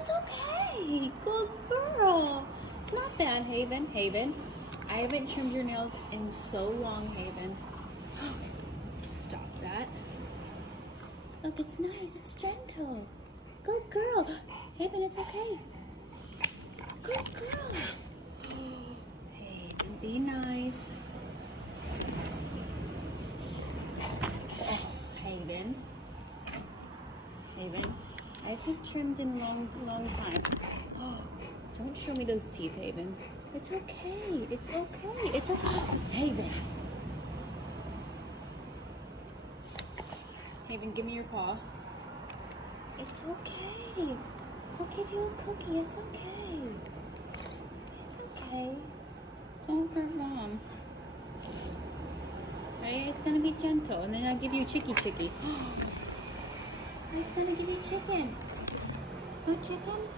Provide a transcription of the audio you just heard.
It's okay. Good girl. It's not bad, Haven. Haven, I haven't trimmed your nails in so long, Haven. Stop that. Look, it's nice. It's gentle. Good girl. Haven, it's okay. Good girl. Haven, be nice. Oh, Haven. Haven, I haven't trimmed in a long time. Oh, don't show me those teeth, Haven. It's okay. It's okay. It's okay. Haven. Haven, give me your paw. It's okay. I'll give you a cookie. It's okay. It's okay. Don't hurt Mom. Right? It's gonna be gentle, and then I'll give you Chicky. It's gonna give you chicken. Good chicken?